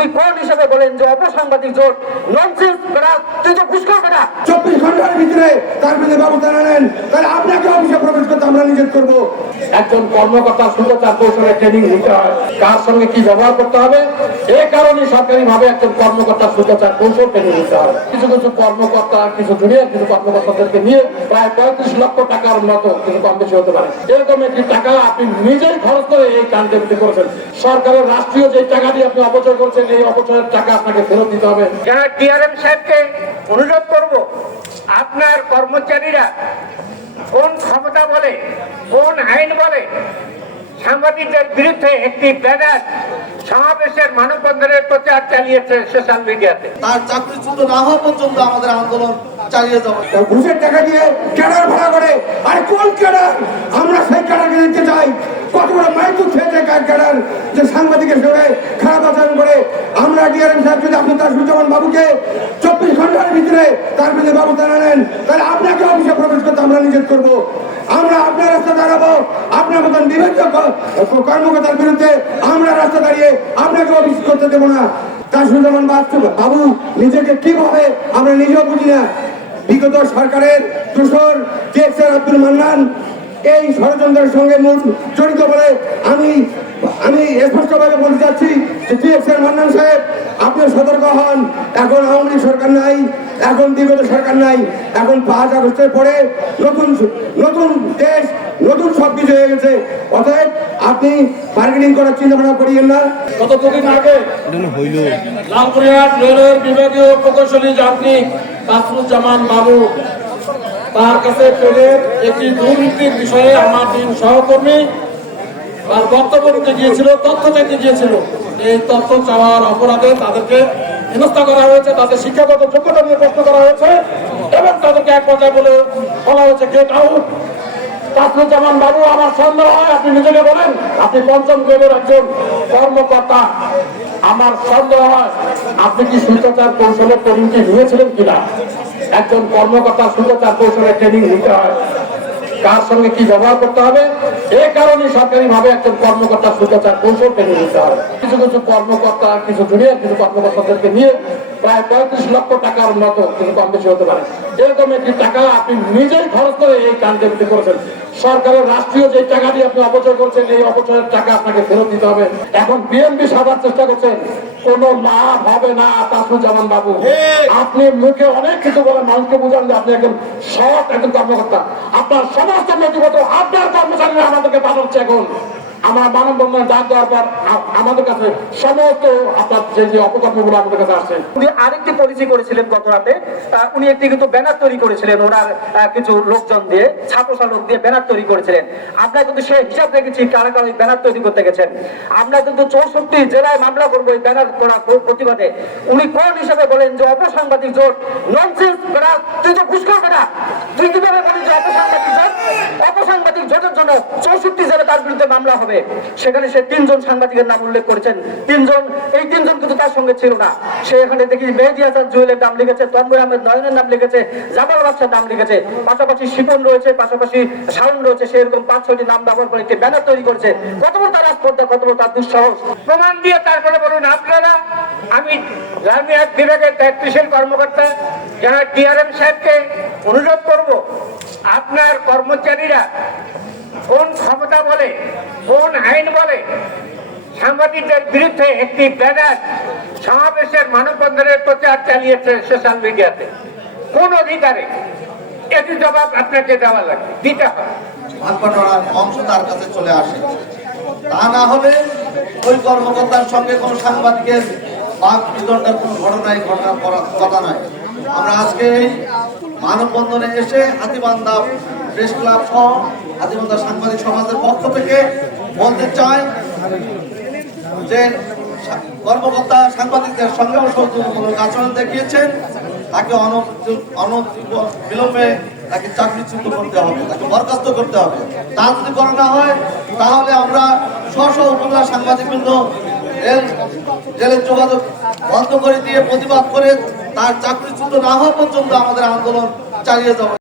উনি কোন হিসেবে বলেন যে অপসাংবাদিক জোট ননসেন্স বেড়া, তুই তো ঘুষখোর বেড়া। 24 ঘন্টার ভিতরে তার বিরুদ্ধে ব্যবস্থা না নেন তাহলে আপনাকে অফিসে প্রবেশ করতে আমরা নিষেধ করবো। একজন কর্মকর্তা সুন্দর কৌশলের ট্রেনিং নিতে হয়, কার সঙ্গে কি ব্যবহার করতে হবে, এই কারণে সরকারি ভাবে একজন কর্মকর্তা সুন্দর কৌশল ট্রেনিং নিতে হয়। কিছু কিছু কর্মকর্তা, কিছু জুনিয়র কিছু কর্মকর্তাদেরকে নিয়ে প্রায় 35 লক্ষ টাকার মতো কিন্তু কম বেশি হতে পারে, এরকম একটি টাকা আপনি নিজেই খরচ করে এই কাণ্ডটি করেছেন। সরকারের রাষ্ট্রীয় যে টাকা দিয়ে আপনি অপচয় করছেন, এই অপচয়ের টাকা আপনাকে ফেরত দিতে হবে। যারা ডিআরএম সাহেবকে অনুরোধ করব, আপনার কর্মচারীরা কোন ক্ষমতা বলে, কোন আইন বলে সাংবাদিকদের বিরুদ্ধে একটি ব্যানার সমাবেশের মানববন্ধনের প্রচার চালিয়েছে সোশ্যাল মিডিয়াতে। তার চাকরিচ্যুত না হওয়া পর্যন্ত আমাদের আন্দোলন চালিয়ে যাবো। ঘুষের টাকা দিয়ে ক্যাডার ভাড়া করে, আর কোন ক্যাডার? আমরা সেই ক্যাডারকে দেখতে চাই। কত বড় মাইকুল খেয়েছে ক্যাডার যে সাংবাদিকের সঙ্গে খারাপ আচরণ করে। আমরা ডিআরএম সাহেব যদি আপনি তাসফিরুজ্জামান বাবুকে 24 ঘন্টার ভিতরে তার বিরুদ্ধে ব্যবস্থা না নেন তাহলে আপনাকে অফিসে প্রবেশ করতে আমরা নিষেধ করবো। আমরা আপনার রাস্তা দাঁড়াবো, আপনার মতন বিবেচ্য কর্মকর্তার বিরুদ্ধে আমরা রাস্তা দাঁড়িয়ে আপনাকে অফিস করতে দেবো না। তাসফিরুজ্জামান বাবু নিজেকে কিভাবে আমরা নিজেও বুঝি না। বিগত সরকারের দূষর টিএক্সআর আব্দুল মান্নান এই ষড়যন্ত্রের সঙ্গে জড়িত বলে আমি স্পষ্টভাবে বলতে চাচ্ছি যে টিএক্সআর মান্নান সাহেব, আপনি সতর্ক হন। এখন আওয়ামী লীগ সরকার নাই, এখন বিগত সরকার নাই, এখন 5 আগস্টের পরে নতুন দেশ, নতুন সবকিছু হয়ে গেছে। অতএব আপনি বার্গেনিং করার চিন্তা ভাবনা করিয়েন না। গত দুদিন আগে লালপুরিহাট রেলের বিভাগীয় প্রকৌশলী যাত্রী তাসফিরুজ্জামান বাবু, তার কাছে ট্রেনের একটি দুর্নীতির বিষয়ে আমার 3 সহকর্মী তার বক্তব্য দিতে গিয়েছিল, তথ্য চাইতে গিয়েছিল। এই তথ্য চাওয়ার অপরাধে তাদেরকে হেনস্থা করা হয়েছে, তাদের শিক্ষাগত যোগ্যতা নিয়ে প্রশ্ন করা হয়েছে এবং তাদেরকে এক পর্যায়ে বলা হয়েছে গেট আউট। তাসফিরুজ্জামান বাবু, আমার সন্দেহ হয় আপনি নিজেকে বলেন আপনি 5ম গ্রেডের একজন কর্মকর্তা। আমার সন্দেহ হয় আপনি কি সুন্দর কৌশলের ট্রেনিং নিয়েছিলেন কিনা। একজন কর্মকর্তা সুন্দর কৌশলের ট্রেনিং নিতে হয়, কার সঙ্গে কি ব্যবহার করতে হবে, এই কারণে সরকারি ভাবে একজন কর্মকর্তা সুন্দর কৌশল ট্রেনিং নিতে হয়। কিছু কিছু কর্মকর্তা, কিছু জুনিয়র কিছু কর্মকর্তাদেরকে নিয়ে প্রায় 35 লক্ষ টাকার মতো কিন্তু কম বেশি হতে পারে, এরকম একটি টাকা আপনি নিজেই খরচ করে এই কাণ্ডটি করেছেন। সরকারের রাষ্ট্রীয় যে টাকা দিয়ে আপনি অপচয় করছেন, এই অপচয়ের টাকা আপনাকে ফেরত দিতে হবে। এখন বিএনপি সাজার চেষ্টা করছেন, কোন লাভ হবে না। তাসফিরুজ্জামান বাবু, আপনি মুখে অনেক কিছু বলেন, মানুষকে বুঝান যে আপনি একজন সৎ একজন কর্মকর্তা। আপনার সমস্ত নথিপত্র আপনার কর্মচারীরা আমাদেরকে পাঠাচ্ছে। এখন আমরা মানববন্ধনে ডাক দেওয়ার পর আমাদের কাছে সমস্ত আপনার যে অপকর্মগুলো আমাদের কাছে আসছে। উনি আরেকটি পলিসি করেছিলেন গত রাতে, উনি একটি কিন্তু ব্যানার তৈরি করেছিলেন, ওনার কিছু লোকজন দিয়ে, ছাত্রসা লোক দিয়ে ব্যানার তৈরি করেছিলেন। আমরা কিন্তু সে হিসাব রেখেছি কারা কারা ওই ব্যানার তৈরি করতে গেছেন। আমরা কিন্তু 64 জেলায় মামলা করবো এই ব্যানার করা প্রতিবাদে। উনি কোন হিসেবে বলেন যে অপসাংবাদিক জোট ননসেন্স বেড়া, তুই তো ঘুষখোর বেড়া। তুই কিভাবে বলিস যে অপসাংবাদিক জোট? অপসাংবাদিক জোটের জন্য 64 জেলায় তার বিরুদ্ধে মামলা হবে। সেখানে সে 3 জন সাংবাদিকের নাম উল্লেখ করেছেন। 3 জন, এই 3 জন কিন্তু তার সঙ্গে ছিল না। সে এখানে দেখি মেহেদী হাসান জুয়েলের নাম লিখেছে, তন্ময় আহমেদ নয়নের নাম লিখেছে, জামাল বাদশার নাম লিখেছে, পাশাপাশি শিপন রয়েছে, পাশাপাশি শাওন রয়েছে। সে এরকম 5-6টি নাম ব্যবহার করে একটি ব্যানার তৈরি করেছে। কত বড় তার আস্পর্ধা, কত বড় তার দুঃসাহস! প্রমাণ দিয়ে তারপরে বলুন আপনারা। আমি জামিয়াত বিভাগের দায়িত্বশীল কর্মকর্তা যারা ডিআরএম সাহেবকে অনুরোধ করব, আপনার কর্মচারীরা কোন ক্ষমতা বলে, কোন আইন বলে সাংবাদিকদের বিরুদ্ধে একটি ব্যানার সমাবেশের মানববন্ধনের প্রচার চালিয়েছে সোশ্যাল মিডিয়াতে? কোন অধিকারে? এটি জবাব আপনাকে দেওয়া লাগবে, দিতে হবে। ভাগবাটোয়ারার অংশ তার কাছে চলে আসে। তা না হলে ওই কর্মকর্তার সঙ্গে কোনো সাংবাদিকের বাক বিতণ্ডার কোনো ঘটনাই ঘটার কথা নয়। আমরা আজকে এই মানববন্ধনে এসে হাতীবান্ধা প্রেস ক্লাব সহ হাতীবান্ধা সাংবাদিক সমাজের পক্ষ থেকে বলতে চাই যে কর্মকর্তা সাংবাদিকদের সঙ্গে অসৌজন্যমূলক আচরণ দেখিয়েছেন, তাকে অনবিলম্বে তাকে চাকরিচ্যুত করতে হবে, তাকে বরখাস্ত করতে হবে। তা যদি করা না হয় তাহলে আমরা স্ব উপজেলা সাংবাদিকবৃন্দ জেলের যোগাযোগ বন্ধ করে দিয়ে প্রতিবাদ করে তার চাকরিচ্যুত না হওয়া পর্যন্ত আমাদের আন্দোলন চালিয়ে যাবো।